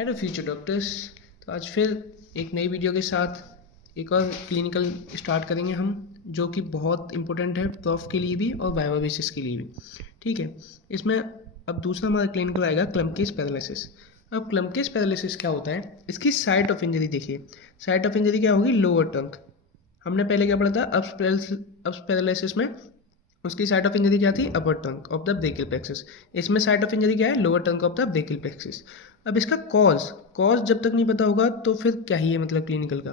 Hello future doctors. तो आज फिर एक नई वीडियो के साथ एक और क्लिनिकल स्टार्ट करेंगे हम, जो कि बहुत इंपॉर्टेंट है प्रॉफ के लिए भी और वाइवा बेसिस के लिए भी। ठीक है, इसमें अब दूसरा हमारा क्लिनिकल आएगा क्लम्पकेस पैरालिसिस। अब क्लम्पकेस पैरालिसिस क्या होता है, इसकी साइट ऑफ इंजरी देखिए। साइट ऑफ इंजरी क्या होगी, लोअर ट्रंक। हमने पहले क्या पढ़ा था, अप्स पैरालिसिस में उसकी साइट ऑफ इंजरी क्या थी, अपर trunk of the brachial plexus. इसमें साइट ऑफ इंजरी क्या है, lower trunk of the brachial plexus. अब इसका कॉज जब तक नहीं पता होगा तो फिर क्या ही है, मतलब क्लिनिकल का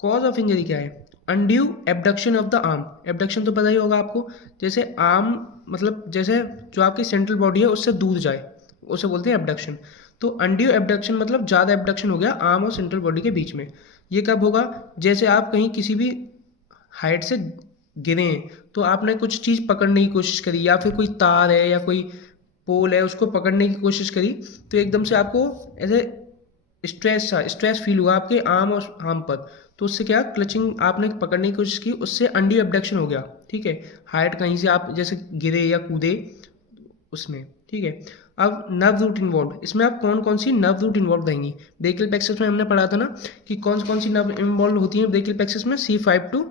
कॉज ऑफ इंजरी क्या है, undue abduction of the arm. Abduction तो पता ही होगा आपको, जैसे आर्म मतलब जैसे जो आपकी सेंट्रल बॉडी है उससे दूर जाए उसे बोलते हैं एबडक्शन। तो अनड्यू एबडक्शन मतलब ज़्यादा एबडक्शन हो गया आर्म और सेंट्रल बॉडी के बीच में। ये कब होगा, जैसे आप कहीं किसी भी हाइट से गिरे तो आपने कुछ चीज़ पकड़ने की कोशिश करी, या फिर कोई तार है या कोई पोल है उसको पकड़ने की कोशिश करी, तो एकदम से आपको ऐसे स्ट्रेस फील हुआ आपके आर्म और आर्म पर। तो उससे क्या, क्लचिंग आपने पकड़ने की कोशिश की, उससे अनड्यू एबडक्शन हो गया। ठीक है, हाइट कहीं से आप जैसे गिरे या कूदे उसमें। ठीक है, अब नर्व रूट इन्वॉल्व, इसमें आप कौन कौन सी नर्व रूट इन्वॉल्व रहेंगी। ब्रेकियल प्लेक्सस में हमने पढ़ा था ना कि कौन सी नर्व इन्वॉल्व होती है ब्रेकियल प्लेक्सस में, C5 to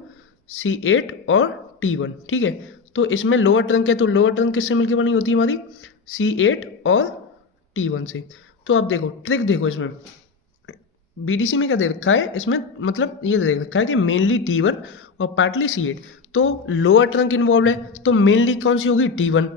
C8 और T1। ठीक है, तो इसमें लोअर ट्रंक है, तो लोअर ट्रंक किससे मिलकर बनी होती है हमारी, C8 और T1 से। तो अब देखो ट्रिक देखो, इसमें बीडीसी में क्या दे रखा है, इसमें मतलब ये दे रखा है कि मेनली T1 और पार्टली C8। तो लोअर ट्रंक इन्वॉल्व है तो मेनली कौन सी होगी, T1।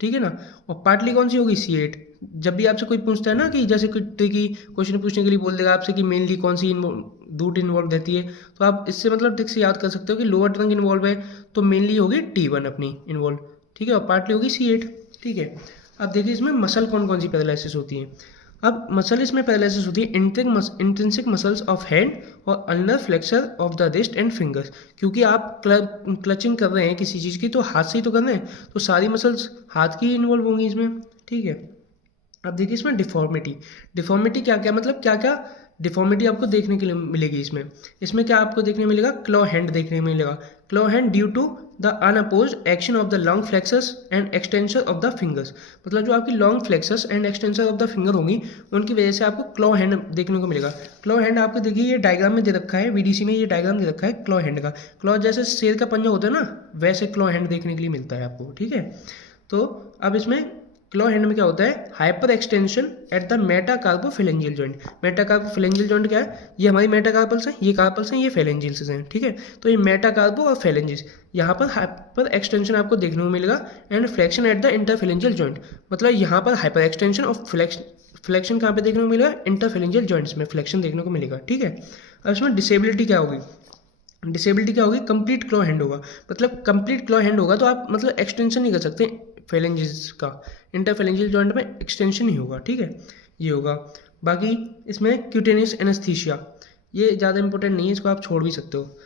ठीक है ना, और पार्टली कौन सी होगी, C8। जब भी आपसे कोई पूछता है ना कि जैसे कोई ट्रिकी क्वेश्चन पूछने के लिए बोल देगा आपसे कि मेनली कौन सी रूट इन्वॉल्व रहती है, तो आप इससे मतलब ट्रिक से याद कर सकते हो कि लोअर ट्रंक इन्वॉल्व है तो मेनली होगी T1 अपनी इन्वॉल्व। ठीक है, और पार्टली होगी C8। ठीक है, अब देखिए इसमें मसल कौन कौन सी पैरालिसिस होती है। अब मसल इसमें पैरालिसिस होती है इंट्रिंसिक मसल्स ऑफ हैंड और ulnar flexor of the wrist and fingers. क्योंकि आप क्लचिंग कर रहे हैं किसी चीज़ की तो हाथ से ही तो कर रहे हैं, तो सारी मसल्स हाथ की इन्वॉल्व होंगी इसमें। ठीक है, अब देखिए इसमें डिफॉर्मिटी क्या क्या, मतलब क्या क्या डिफॉर्मिटी आपको देखने के लिए मिलेगी इसमें क्या आपको देखने मिलेगा, क्लॉ हैंड देखने मिलेगा। Claw hand due to the unopposed action of the long flexors and extension of the fingers. मतलब जो आपकी long flexors and extension of the finger होंगी उनकी वजह से आपको क्लॉ हैंड देखने को मिलेगा। क्लॉ हैंड आपको देखिए ये डायग्राम में दे रखा है, बीडीसी में ये डायग्राम दे रखा है क्लॉ हैंड का। क्लॉ जैसे शेर का पंजा होता है ना, वैसे क्लॉ हैंड देखने के लिए मिलता है आपको। ठीक है, तो अब इसमें क्लॉ हैंड में क्या होता है, hyper extension at the metacarpophalangeal joint. Metacarpophalangeal joint क्या है, ये हमारी मेटाकार्पल्स हैं, ये कार्पल्स हैं, ये फेलेंजियल्स हैं। ठीक है, तो ये मेटाकार्पो और फेलेंजिस, यहाँ पर हाइपर एक्सटेंशन आपको देखने को मिलेगा and flexion at the interphalangeal joint. मतलब यहाँ पर हाइपर एक्सटेंशन और फ्लेक्शन कहाँ पे देखने को मिलेगा, इंटरफिलेंजियल जॉइंट्स में फ्लेक्शन देखने को मिलेगा। ठीक है, अब इसमें डिसेबिलिटी क्या होगी, कंप्लीट क्लॉ हैंड होगा। मतलब कंप्लीट क्लॉ हैंड होगा तो आप मतलब एक्सटेंशन नहीं कर सकते फेलेंजिस का, इंटरफेलेंजियल जॉइंट में एक्सटेंशन ही होगा। ठीक है, ये होगा। बाकी इसमें क्यूटेनियस एनेस्थीसिया, ये ज़्यादा इंपॉर्टेंट नहीं है, इसको आप छोड़ भी सकते हो।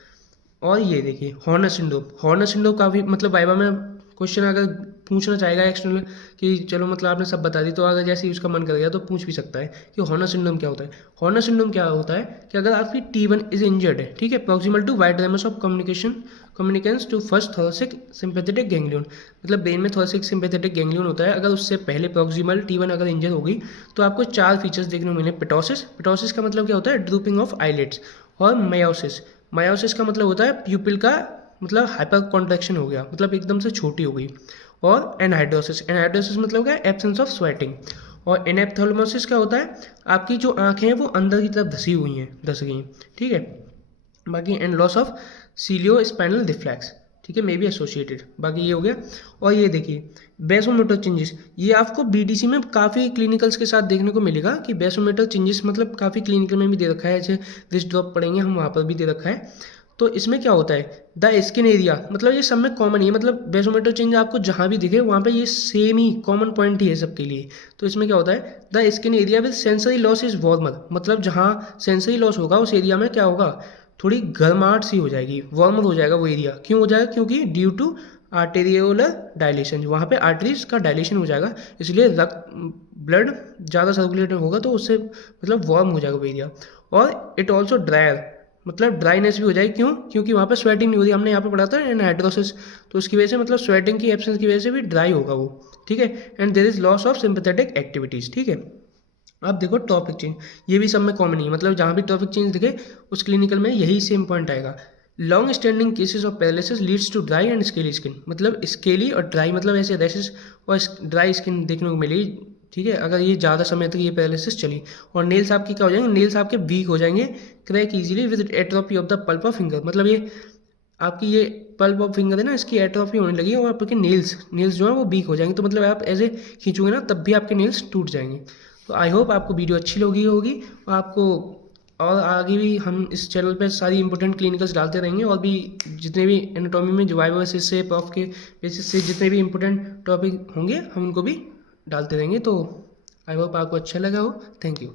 और ये देखिए हॉर्नर सिंड्रोम काफ़ी मतलब वाइवा में क्वेश्चन अगर पूछना चाहेगा एक्सटर्नल कि चलो मतलब आपने सब बता दी, तो अगर जैसे ही उसका मन कर गया तो पूछ भी सकता है कि हॉर्नर सिंड्रोम क्या होता है। हॉर्नर सिंड्रोम क्या होता है कि अगर आपकी T1 इज इंजर्ड है, ठीक है, proximal to white ramus of communicans to first thoracic sympathetic ganglion. मतलब ब्रेन में थोरेसिक सिंपैथेटिक गैंग्लियन होता है, अगर उससे पहले प्रॉक्सिमल T1 अगर इंजर होगी तो आपको 4 फीचर्स देखने को मिले। पिटोसिस का मतलब क्या होता है, ड्रूपिंग ऑफ आईलिड्स। और मायोसिस का मतलब होता है प्यूपिल का मतलब हाइपर कॉन्ट्रैक्शन हो गया, मतलब एकदम से छोटी हो गई। और एनहाइड्रोसिस मतलब क्या है, एब्सेंस ऑफ स्वेटिंग। और एनेप्थेल्मोसिस क्या होता है, आपकी जो आंखें हैं वो अंदर की तरफ धस गई। ठीक है, बाकी and loss of सीलियो spinal reflex. ठीक है, मे बी एसोसिएटेड। बाकी ये हो गया। और ये देखिए बेसोमोटर चेंजेस, ये आपको बीडीसी में काफ़ी क्लिनिकल्स के साथ देखने को मिलेगा कि बेसोमोटर चेंजेस मतलब काफ़ी क्लिनिकल में भी दे रखा है, ऐसे रिस्ट ड्रॉप पढ़ेंगे हम वहाँ पर भी दे रखा है। तो इसमें क्या होता है, द स्किन एरिया, मतलब ये सब में कॉमन ही है, मतलब बेसोमेटर चेंज आपको जहाँ भी दिखे वहाँ पे ये सेम ही कॉमन पॉइंट ही है सबके लिए। तो इसमें क्या होता है, the skin area with sensory loss is warmer, मतलब जहाँ सेंसरी लॉस होगा उस एरिया में क्या होगा, थोड़ी गर्माहट सी हो जाएगी, वार्मर हो जाएगा वो एरिया। क्यों हो जाएगा, क्योंकि ड्यू टू आर्टेरियोलर डायलेशन, वहाँ पे आर्टरीज का डायलेशन हो जाएगा, इसलिए रक्त ब्लड ज़्यादा सर्कुलेट होगा तो उससे मतलब वार्म हो जाएगा वो एरिया। और इट ऑल्सो ड्रायर, मतलब ड्राइनेस भी हो जाएगी। क्यों, क्योंकि वहाँ पे स्वेटिंग नहीं हो रही, हमने यहाँ पे पढ़ा था एनहाइड्रोसिस, तो उसकी वजह से मतलब स्वेटिंग की एब्सेंस की वजह से भी ड्राई होगा वो। ठीक है, and there is loss of sympathetic activities. ठीक है, अब देखो टॉपिक चेंज, ये भी सब में कॉमन ही है, मतलब जहाँ भी टॉपिक चेंज दिखे उस क्लिनिकल में यही सेम पॉइंट आएगा। Long standing cases of paralysis leads to dry and scaly skin, मतलब स्केली और ड्राई मतलब ऐसे रैशेस और ड्राई स्किन देखने को मिलेगी। ठीक है, अगर ये ज़्यादा समय तक ये पैरालिसिस चली। और नेल्स आपके क्या हो जाएंगे, नेल्स आपके वीक हो जाएंगे, crack easily with atrophy of the pulp of finger, मतलब ये आपकी ये पल्प ऑफ फिंगर है ना, इसकी एट्रोफी होने लगी और आपके नेल्स जो है वो वीक हो जाएंगे। तो मतलब आप ऐसे खींचोगे ना तब भी आपके नेल्स टूट जाएंगे। तो आई होप आपको वीडियो अच्छी लगी होगी और आपको, और आगे भी हम इस चैनल पे सारी इंपॉर्टेंट क्लिनिकल्स डालते रहेंगे और भी जितने भी एनाटॉमी में जो वाइवा बेसिस से प्रॉफ के बेसिस से जितने भी इंपॉर्टेंट टॉपिक होंगे हम उनको भी डालते रहेंगे। तो आई होप आपको अच्छा लगा हो। Thank you.